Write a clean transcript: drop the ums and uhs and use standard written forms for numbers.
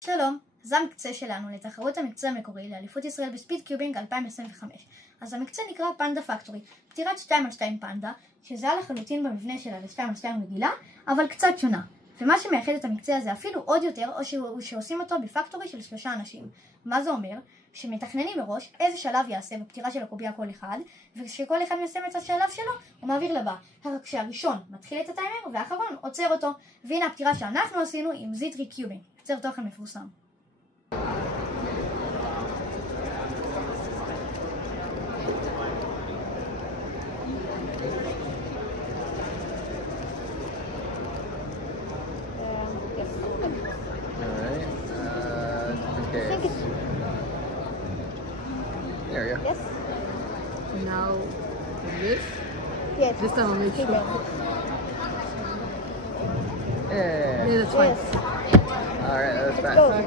שלום, זה המקצה שלנו לתחרות המקצה המקורי לאליפות ישראל בספיד קיובינג 2025. אז המקצה נקרא פנדה פקטורי, פתירת 2x2 פנדה, שזה היה לחלוטין במבנה שלה ל2x2 רגילה, אבל קצת שונה. ומה שמייחד את המקצה הזה אפילו עוד יותר, או שעושים אותו בפקטורי של 3 אנשים. מה זה אומר? שמתכננים מראש איזה שלב יעשה בפתירה של הקובייה כל אחד, וכשכל אחד מסיים את השלב שלו, הוא מעביר לבא. רק כשהראשון מתחיל את הטיימר והאחרון עוצר אותו. והנה הפתירה שאנחנו עשינו עם זיטרי קיובינג, יוצר תוכן מפורסם. There we go. Yes. Now this. Yes. This time I'll make sure. Yeah. Yeah, that's fine. Yes. All right, that's Let's fine. go.